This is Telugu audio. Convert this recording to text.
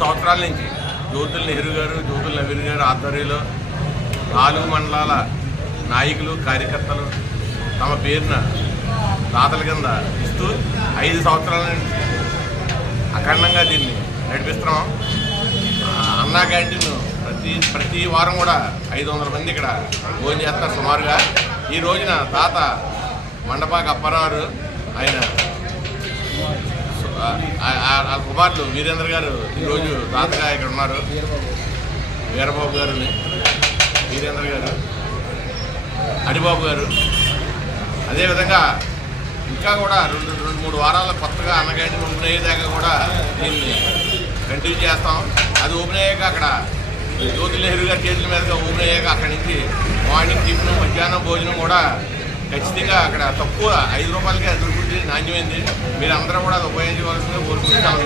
సంవత్సరాల నుంచి జ్యోతుల నెహ్రూ గారు, జ్యోతుల నవీన్ గారు ఆధ్వర్యంలో 4 మండలాల నాయకులు, కార్యకర్తలు తమ పేరున దాతల కింద ఇస్తూ 5 సంవత్సరాల నుంచి అఖండంగా దీన్ని నడిపిస్తున్నాం. అన్నా క్యాంటీన్ ప్రతి వారం కూడా 500 మంది ఇక్కడ భోజనం చేస్తారు సుమారుగా. ఈ రోజున తాత మండపాక అప్పారావు ఆయన కుమారులు వీరేంద్ర గారు ఈరోజు తాతగా ఇక్కడ ఉన్నారు. వీరబాబు గారిని, వీరేంద్ర గారు, హరిబాబు గారు. అదేవిధంగా ఇంకా కూడా 2-3 వారాల కొత్తగా అన్న క్యాంటీన్ ఓపెన్ అయ్యేదాకా కూడా దీన్ని కంటిన్యూ చేస్తాం. అది ఓపెన్ అయ్యాక అక్కడ జ్యోతి నెహ్రూ గారి చేతుల మీదుగా ఓపెన్ అయ్యాక అక్కడి నుంచి మార్నింగ్ టిఫిన్, మధ్యాహ్నం భోజనం కూడా ఖచ్చితంగా అక్కడ తక్కువ 5 రూపాయలకే దొరుకుతుంది, నాణ్యమైంది. మీరు అందరూ కూడా అది ఉపయోగించవలసిందిగా కోరుకుంటాం.